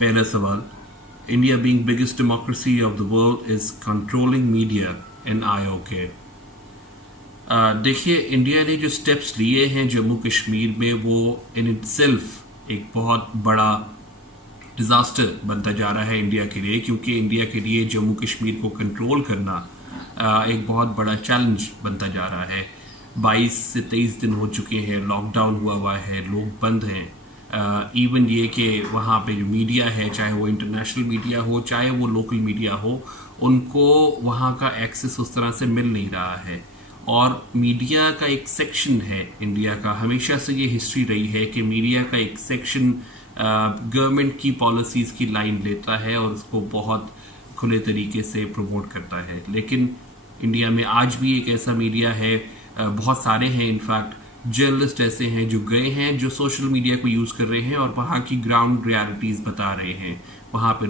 पहला सवाल, India being biggest democracy of the world is controlling media and IOK. देखिए, India ने जो स्टेप्स लिए हैं जम्मू कश्मीर में वो इन इटसेल्फ एक बहुत बड़ा डिज़ास्टर बनता जा रहा है इंडिया के लिए, क्योंकि इंडिया के लिए जम्मू कश्मीर को कंट्रोल करना एक बहुत बड़ा चैलेंज बनता जा रहा है। 22 से 23 दिन हो चुके हैं, लॉकडाउन हुआ है, लोग बंद हैं। इवन ये कि वहाँ पे जो मीडिया है, चाहे वो इंटरनेशनल मीडिया हो चाहे वो लोकल मीडिया हो, उनको वहाँ का एक्सेस उस तरह से मिल नहीं रहा है। और मीडिया का एक सेक्शन है इंडिया का, हमेशा से ये हिस्ट्री रही है कि मीडिया का एक सेक्शन गवर्नमेंट की पॉलिसीज़ की लाइन लेता है और उसको बहुत खुले तरीके से प्रमोट करता है। लेकिन इंडिया में आज भी एक ऐसा मीडिया है, बहुत सारे हैं इनफैक्ट, जर्नलिस्ट ऐसे हैं जो गए हैं, जो सोशल मीडिया को यूज़ कर रहे हैं और वहाँ की ग्राउंड रियलिटीज़ बता रहे हैं। वहाँ पे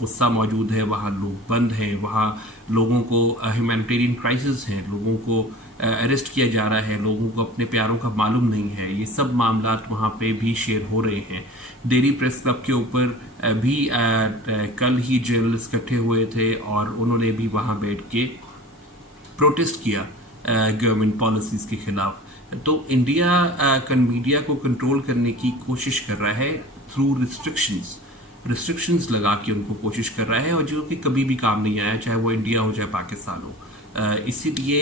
गुस्सा मौजूद है, वहाँ लोग बंद हैं, वहाँ लोगों को ह्यूमैनिटेरियन क्राइसिस है, लोगों को अरेस्ट किया जा रहा है, लोगों को अपने प्यारों का मालूम नहीं है। ये सब मामलात वहाँ पे भी शेयर हो रहे हैं। डेली प्रेस क्लब के ऊपर भी कल ही जर्नलिस्ट इकट्ठे हुए थे और उन्होंने भी वहाँ बैठ के प्रोटेस्ट किया गवर्नमेंट पॉलिसीज़ के ख़िलाफ़। तो इंडिया मीडिया को कंट्रोल करने की कोशिश कर रहा है थ्रू रिस्ट्रिक्शंस लगा के उनको कोशिश कर रहा है, और जो कि कभी भी काम नहीं आया, चाहे वो इंडिया हो चाहे पाकिस्तान हो। इसीलिए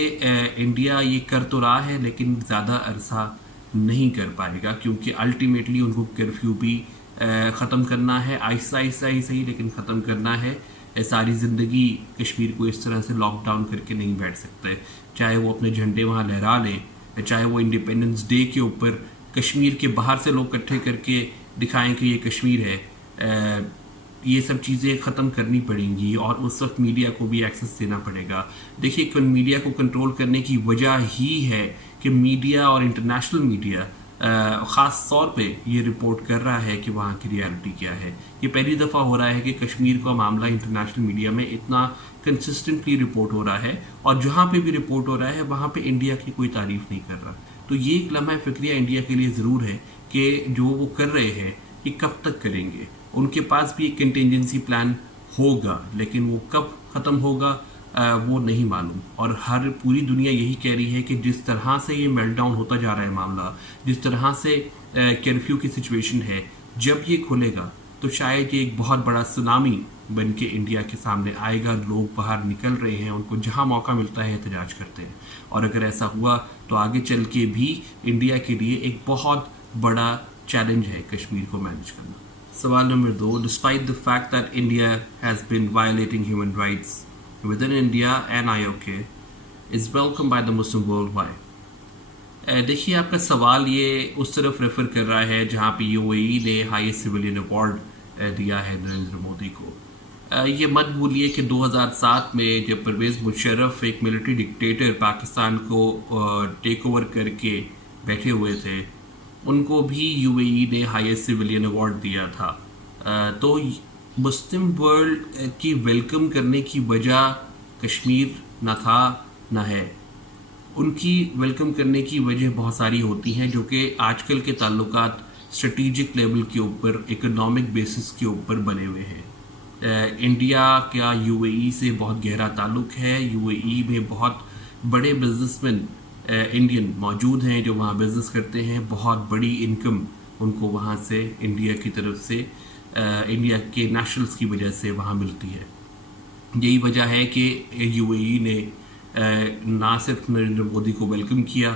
इंडिया ये कर तो रहा है लेकिन ज़्यादा अरसा नहीं कर पाएगा, क्योंकि अल्टीमेटली उनको कर्फ्यू भी ख़त्म करना है, आहिस्ता आहिस्ता ही सही लेकिन ख़त्म करना है। सारी ज़िंदगी कश्मीर को इस तरह से लॉकडाउन करके नहीं बैठ सकते। चाहे वो अपने झंडे वहाँ लहरा लें, चाहे वो इंडिपेंडेंस डे के ऊपर कश्मीर के बाहर से लोग इकट्ठे करके दिखाएं कि ये कश्मीर है, ये सब चीज़ें ख़त्म करनी पड़ेंगी और उस वक्त मीडिया को भी एक्सेस देना पड़ेगा। देखिए, मीडिया को कंट्रोल करने की वजह ही है कि मीडिया और इंटरनेशनल मीडिया ख़ास तौर पे ये रिपोर्ट कर रहा है कि वहाँ की रियलिटी क्या है। ये पहली दफ़ा हो रहा है कि कश्मीर का मामला इंटरनेशनल मीडिया में इतना कंसिस्टेंटली रिपोर्ट हो रहा है, और जहाँ पे भी रिपोर्ट हो रहा है वहाँ पे इंडिया की कोई तारीफ़ नहीं कर रहा। तो ये एक लम्हा फ़िक्रिया इंडिया के लिए ज़रूर है कि जो वो कर रहे हैं ये कब तक करेंगे। उनके पास भी एक कंटिजेंसी प्लान होगा, लेकिन वो कब ख़त्म होगा वो नहीं मालूम। और पूरी दुनिया यही कह रही है कि जिस तरह से ये मेल्टडाउन होता जा रहा है मामला, जिस तरह से कर्फ्यू की सिचुएशन है, जब ये खुलेगा तो शायद ये एक बहुत बड़ा सुनामी बन के इंडिया के सामने आएगा। लोग बाहर निकल रहे हैं, उनको जहां मौका मिलता है एहतजाज करते हैं, और अगर ऐसा हुआ तो आगे चल के भी इंडिया के लिए एक बहुत बड़ा चैलेंज है कश्मीर को मैनेज करना। सवाल number 2, despite the fact that India has been violating human rights within India and IOK is welcomed by the Muslim world. Why? देखिए, आपका सवाल ये उस तरफ रेफर कर रहा है जहाँ पे UAE ने हाईएस्ट सिविलियन अवार्ड दिया है नरेंद्र मोदी को। ये मत भूलिए कि 2007 में जब परवेज़ मुशर्रफ एक मिलिट्री डिक्टेटर पाकिस्तान को टेक ओवर करके बैठे हुए थे, उनको भी UAE ने हाईएस्ट सिविलियन अवार्ड दिया था। तो मुस्लिम वर्ल्ड की वेलकम करने की वजह कश्मीर न था न है। उनकी वेलकम करने की वजह बहुत सारी होती हैं, जो कि आजकल के ताल्लुकात स्ट्रेटिजिक लेवल के ऊपर, इकोनॉमिक बेसिस के ऊपर बने हुए हैं। इंडिया का UAE से बहुत गहरा ताल्लुक है। UAE में बहुत बड़े बिजनेसमैन इंडियन मौजूद हैं जो वहाँ बिज़नेस करते हैं। बहुत बड़ी इनकम उनको वहाँ से इंडिया की तरफ से इंडिया के नेशनल्स की वजह से वहाँ मिलती है। यही वजह है कि UAE ने ना सिर्फ नरेंद्र मोदी को वेलकम किया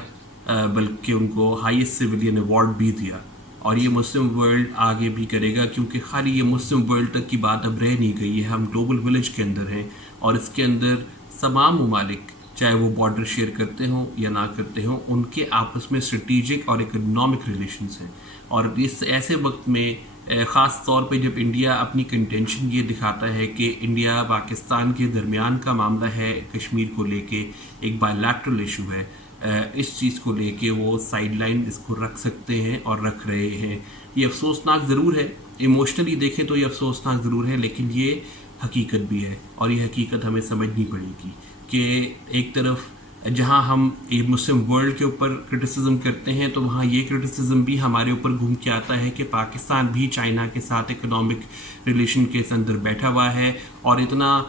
बल्कि उनको हाईएस्ट सिविलियन अवार्ड भी दिया, और ये मुस्लिम वर्ल्ड आगे भी करेगा, क्योंकि खाली ये मुस्लिम वर्ल्ड तक की बात अब रह नहीं गई है। हम ग्लोबल विलेज के अंदर हैं और इसके अंदर तमाम ममालिक, चाहे वो बॉर्डर शेयर करते हों या ना करते हों, उनके आपस में स्ट्रेटिजिक और इकोनॉमिक रिलेशंस हैं। और इस ऐसे वक्त में ख़ास तौर पे जब इंडिया अपनी कंटेंशन ये दिखाता है कि इंडिया पाकिस्तान के दरमियान का मामला है, कश्मीर को लेके एक बायलैटरल इशू है, इस चीज़ को लेके वो साइड लाइन इसको रख सकते हैं और रख रहे हैं। ये अफसोसनाक ज़रूर है, इमोशनली देखें तो ये अफसोसनाक ज़रूर है, लेकिन ये हकीकत भी है, और ये हकीकत हमें समझनी पड़ेगी कि एक तरफ جہاں ہم مسلم ورلڈ کے اوپر کرٹیسزم کرتے ہیں تو وہاں یہ کرٹیسزم بھی ہمارے اوپر گھوم کے آتا ہے کہ پاکستان بھی چائنا کے ساتھ اکنامک ریلیشن کے اندر بیٹھا ہوا ہے اور اتنا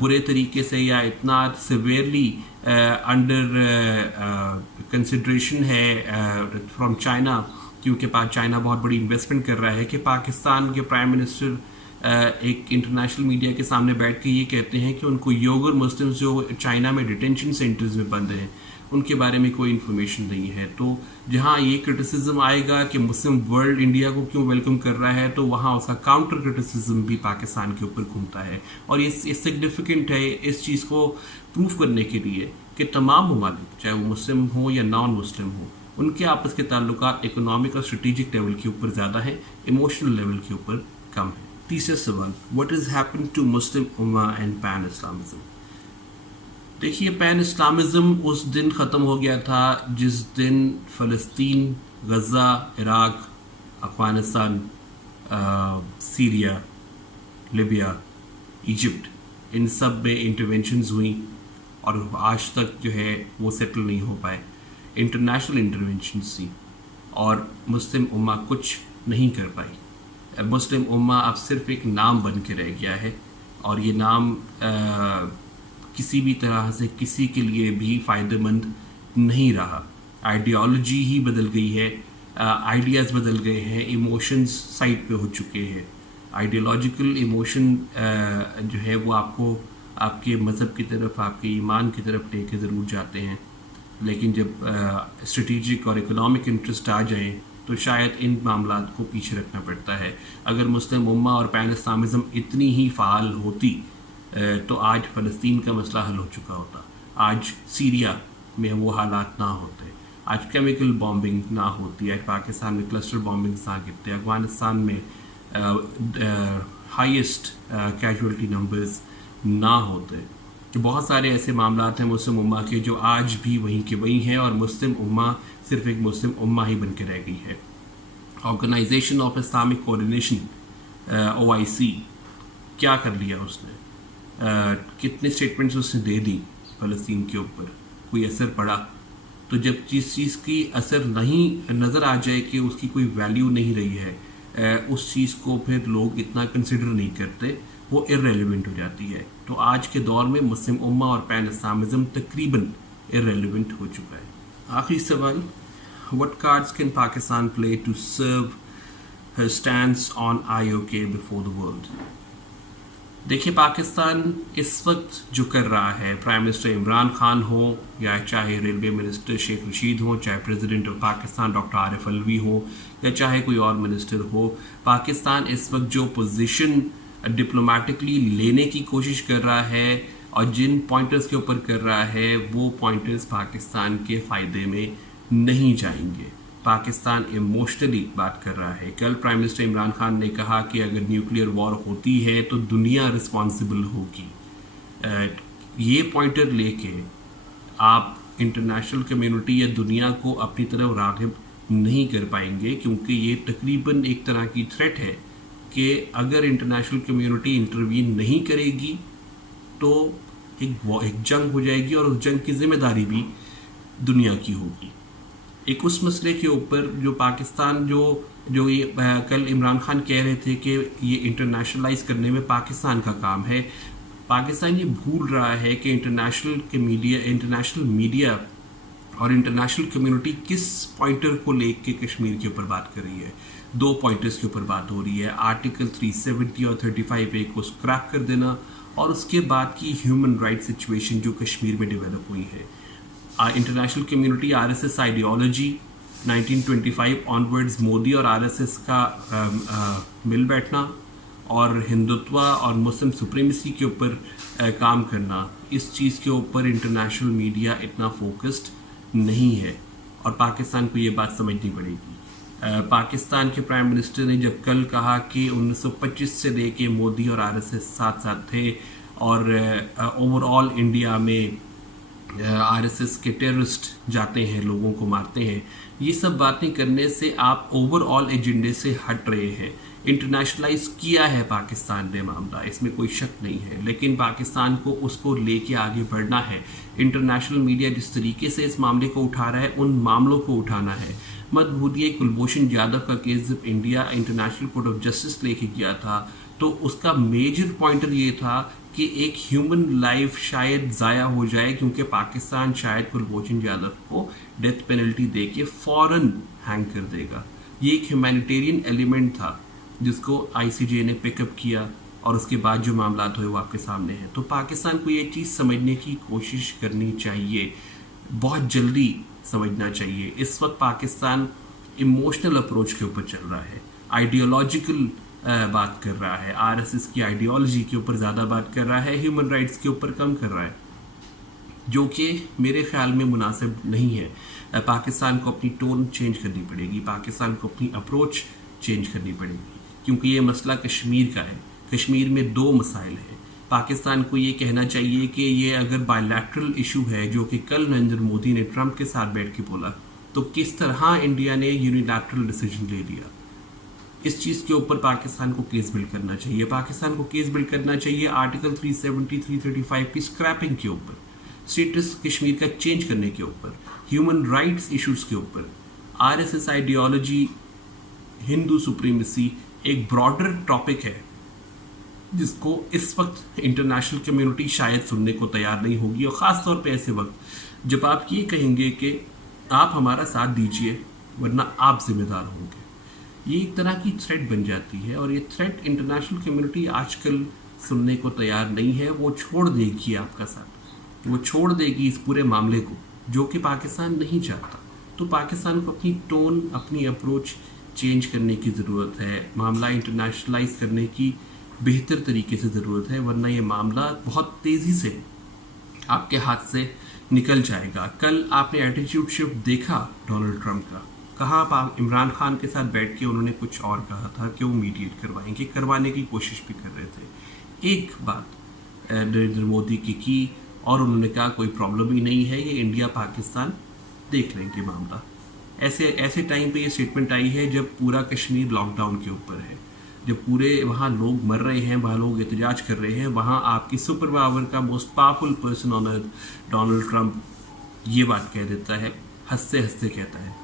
برے طریقے سے یا اتنا سیویئرلی انڈر کنسیڈریشن ہے فرام چائنا، کیونکہ چائنا بہت بڑی انویسٹمنٹ کر رہا ہے، کہ پاکستان کے پرائم منسٹر ایک انٹرنیشنل میڈیا کے سامنے بیٹھ کے یہ کہتے ہیں کہ ان کو یوگر مسلمز جو چائنا میں ڈیٹینشن سینٹرز میں بند ہیں ان کے بارے میں کوئی انفارمیشن نہیں ہے. تو جہاں یہ کرٹیسزم آئے گا کہ مسلم ورلڈ انڈیا کو کیوں ویلکم کر رہا ہے، تو وہاں اس کا کاؤنٹر کرٹیسزم بھی پاکستان کے اوپر گھومتا ہے. اور یہ سگنیفیکنٹ ہے اس چیز کو پروف کرنے کے لیے کہ تمام ممالک چاہے وہ مسلم ہوں یا نان مسلم ہوں، ان کے آپس کے تعلقات اکنامک اور اسٹریٹجک لیول کے اوپر زیادہ ہیں، ایموشنل لیول کے اوپر کم ہیں. تیسرا سوال، what is happen to Muslim امہ اینڈ پین اسلامزم؟ دیکھیے، پین اسلامزم اس دن ختم ہو گیا تھا جس دن فلسطین، Gaza, Iraq, Afghanistan, Syria, Libya, Egypt, ان سب میں انٹرونشنز ہوئیں اور آج تک جو ہے وہ سیٹل نہیں ہو پائے. انٹرنیشنل انٹرونشنز تھی اور مسلم امہ کچھ نہیں کر پائی. مسلم امہ اب صرف ایک نام بن کے رہ گیا ہے اور یہ نام کسی بھی طرح سے کسی کے لیے بھی فائدہ مند نہیں رہا. آئیڈیالوجی ہی بدل گئی ہے، آئیڈیاز بدل گئے ہیں، ایموشنز سائڈ پہ ہو چکے ہیں. آئیڈیالوجیکل ایموشن جو ہے وہ آپ کو آپ کے مذہب کی طرف، آپ کے ایمان کی طرف لے کے ضرور جاتے ہیں، لیکن جب اسٹریٹجک اور اکنامک انٹرسٹ آ جائیں تو شاید ان معاملات کو پیچھے رکھنا پڑتا ہے. اگر مسلم امہ اور پین اسلامزم اتنی ہی فعال ہوتی تو آج فلسطین کا مسئلہ حل ہو چکا ہوتا، آج سیریا میں وہ حالات نہ ہوتے، آج کیمیکل بامبنگ نہ ہوتی، آج پاکستان میں کلسٹر بامبنگ نہ گرتے، افغانستان میں ہائیسٹ کیجولیٹی نمبرز نہ ہوتے. بہت سارے ایسے معاملات ہیں مسلم امہ کے جو آج بھی وہیں کے وہیں ہیں، اور مسلم امہ صرف ایک مسلم امہ ہی بن کے رہ گئی ہے. Organization of Islamic coordination OIC کیا کر لیا اس نے؟ کتنے اسٹیٹمنٹس اس نے دے دی فلسطین کے اوپر؟ کوئی اثر پڑا؟ تو جب جس چیز کی اثر نہیں نظر آ جائے کہ اس کی کوئی ویلیو نہیں رہی ہے، اس چیز کو پھر لوگ اتنا کنسیڈر نہیں کرتے، وہ irrelevant ہو جاتی ہے. تو آج کے دور میں مسلم امہ اور پین اسلامزم تقریباً irrelevant ہو چکا ہے. آخری سوال، what cards can Pakistan play to serve her stance on IOK before the world؟ دیکھیے، پاکستان اس وقت جو کر رہا ہے، پرائم منسٹر عمران خان ہو یا چاہے ریلوے منسٹر شیخ رشید ہوں، چاہے president of Pakistan doctor Arif Alvi ہو یا چاہے کوئی اور منسٹر ہو، پاکستان اس وقت جو پوزیشن ڈپلومیٹکلی لینے کی کوشش کر رہا ہے اور جن پوائنٹرز کے اوپر کر رہا ہے، وہ پوائنٹرز پاکستان کے فائدے میں نہیں جائیں گے. پاکستان ایموشنلی بات کر رہا ہے. کل پرائم منسٹر عمران خان نے کہا کہ اگر نیوکلیئر وار ہوتی ہے تو دنیا رسپانسبل ہوگی. یہ پوائنٹر لے کے آپ انٹرنیشنل کمیونٹی یا دنیا کو اپنی طرف راغب نہیں کر پائیں گے، کیونکہ یہ تقریباً ایک طرح کی تھریٹ ہے کہ اگر انٹرنیشنل کمیونٹی انٹروین نہیں کرے گی تو ایک جنگ ہو جائے گی اور اس جنگ کی ذمہ داری بھی دنیا کی ہوگی. ایک اس مسئلے کے اوپر جو پاکستان جو یہ کل عمران خان کہہ رہے تھے کہ یہ انٹرنیشنلائز کرنے میں پاکستان کا کام ہے، پاکستان یہ بھول رہا ہے کہ انٹرنیشنل میڈیا اور انٹرنیشنل کمیونٹی کس پوائنٹر کو لے کے کشمیر کے اوپر بات کر رہی ہے. 2 پوائنٹرز کے اوپر بات ہو رہی ہے، آرٹیکل 370 اور 35A کو اسکریپ کر دینا، اور اس کے بعد کی ہیومن رائٹ سچویشن جو کشمیر میں ڈیولپ ہوئی ہے. International community RSS ideology 1925 onwards Modi اور RSS کا مل بیٹھنا اور ہندوتوا اور مسلم سپریمیسی کے اوپر کام کرنا، اس چیز کے اوپر انٹرنیشنل میڈیا اتنا فوکسڈ نہیں ہے اور پاکستان کو یہ بات سمجھنی پڑے گی. پاکستان کے پرائم منسٹر نے جب کل کہا کہ 1925 سے لے کے مودی اور RSS ساتھ ساتھ تھے اور اوور آل انڈیا میں RSS کے ٹیررسٹ جاتے ہیں، لوگوں کو مارتے ہیں، یہ سب باتیں کرنے سے آپ اوور آل ایجنڈے سے ہٹ رہے ہیں. इंटरनेशनलाइज किया है पाकिस्तान ने मामला, इसमें कोई शक नहीं है, लेकिन पाकिस्तान को उसको लेके आगे बढ़ना है। इंटरनेशनल मीडिया जिस तरीके से इस मामले को उठा रहा है, उन मामलों को उठाना है। मत भूलिए कुलभूषण जाधव का केस जब India international court of justice लेके गया था तो उसका मेजर पॉइंटर ये था कि एक ह्यूमन लाइफ शायद ज़ाया हो जाए, क्योंकि पाकिस्तान शायद कुलभूषण जाधव को डेथ पेनल्टी दे के फ़ौरन हैंग कर देगा। ये एक ह्यूमैनिटेरियन एलिमेंट था जिसको आईसीजे ने पिकअप किया और उसके बाद जो मामला हुए वो आपके सामने हैं। तो पाकिस्तान को ये चीज़ समझने की कोशिश करनी चाहिए, बहुत जल्दी समझना चाहिए। इस वक्त पाकिस्तान इमोशनल अप्रोच के ऊपर चल रहा है, आइडियोलॉजिकल बात कर रहा है, आरएसएस की आइडियोलॉजी के ऊपर ज़्यादा बात कर रहा है, ह्यूमन राइट्स के ऊपर कम कर रहा है, जो कि मेरे ख्याल में मुनासिब नहीं है। पाकिस्तान को अपनी टोन चेंज करनी पड़ेगी, पाकिस्तान को अपनी अप्रोच चेंज करनी पड़ेगी, क्योंकि ये मसला कश्मीर का है। कश्मीर में दो मसाइल हैं। पाकिस्तान को ये कहना चाहिए कि ये अगर बायलैटरल इशू है, जो कि कल नरेंद्र मोदी ने ट्रंप के साथ बैठ के बोला, तो किस तरह इंडिया ने यूनिलैटरल डिसीजन ले लिया, इस चीज़ के ऊपर पाकिस्तान को केस बिल्ड करना चाहिए। पाकिस्तान को केस बिल्ड करना चाहिए आर्टिकल 370, 335 की स्क्रैपिंग के ऊपर, स्टेटस कश्मीर का चेंज करने के ऊपर, ह्यूमन राइट्स इश्यूज के ऊपर। आरएसएस आइडियोलॉजी, हिंदू सुप्रीमेसी एक ब्रॉडर टॉपिक है जिसको इस वक्त इंटरनेशनल कम्युनिटी शायद सुनने को तैयार नहीं होगी, और ख़ास तौर पे ऐसे वक्त जब आप ये कहेंगे कि आप हमारा साथ दीजिए वरना आप जिम्मेदार होंगे। ये एक तरह की थ्रेट बन जाती है, और ये थ्रेट इंटरनेशनल कम्युनिटी आजकल सुनने को तैयार नहीं है। वो छोड़ देगी आपका साथ, वो छोड़ देगी इस पूरे मामले को, जो कि पाकिस्तान नहीं चाहता। तो पाकिस्तान को अपनी टोन, अपनी अप्रोच चेंज करने की ज़रूरत है, मामला इंटरनेशनलाइज करने की बेहतर तरीके से ज़रूरत है, वरना ये मामला बहुत तेज़ी से आपके हाथ से निकल जाएगा। कल आपने एटीट्यूड शिफ्ट देखा डोनाल्ड ट्रंप का, कहाँ इमरान खान के साथ बैठ के उन्होंने कुछ और कहा था कि वो मीडिएट करवाएंगे, करवाने की कोशिश भी कर रहे थे। एक बात नरेंद्र मोदी की और उन्होंने कहा कोई प्रॉब्लम ही नहीं है, ये इंडिया पाकिस्तान देख लेंगे मामला। ऐसे टाइम पे ये स्टेटमेंट आई है जब पूरा कश्मीर लॉकडाउन के ऊपर है, जब पूरे वहाँ लोग मर रहे हैं, वहाँ लोग एहतजाज कर रहे हैं, वहाँ आपकी सुपर पावर का most powerful person on earth Donald Trump ये बात कह देता है, हंसते हंसते कहता है।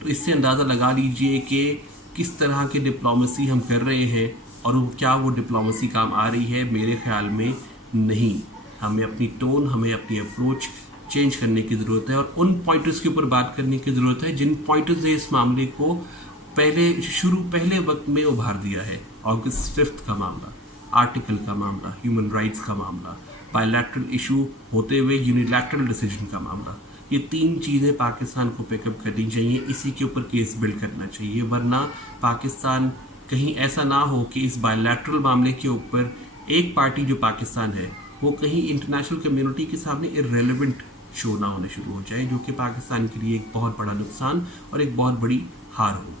तो इससे अंदाज़ा लगा लीजिए कि किस तरह की डिप्लोमेसी हम कर रहे हैं, और क्या वो डिप्लोमेसी काम आ रही है। मेरे ख्याल में नहीं। हमें अपनी टोन, हमें अपनी अप्रोच चेंज करने की ज़रूरत है, और उन पॉइंटर्स के ऊपर बात करने की ज़रूरत है जिन पॉइंटर्स ने इस मामले को पहले वक्त में उभार दिया है। अगस्त 5 का मामला, आर्टिकल का मामला, ह्यूमन राइट्स का मामला, बायलैटरल इशू होते हुए यूनिलैटरल डिसीजन का मामला, ये तीन चीज़ें पाकिस्तान को पिकअप करनी चाहिए, इसी के ऊपर केस बिल्ड करना चाहिए। वरना पाकिस्तान कहीं ऐसा ना हो कि इस बायलैटरल मामले के ऊपर एक पार्टी जो पाकिस्तान है वो कहीं इंटरनेशनल कम्युनिटी के सामने इररेलेवेंट शो ना होने शुरू हो जाए, जो कि पाकिस्तान के लिए एक बहुत बड़ा नुकसान और एक बहुत बड़ी हार हो।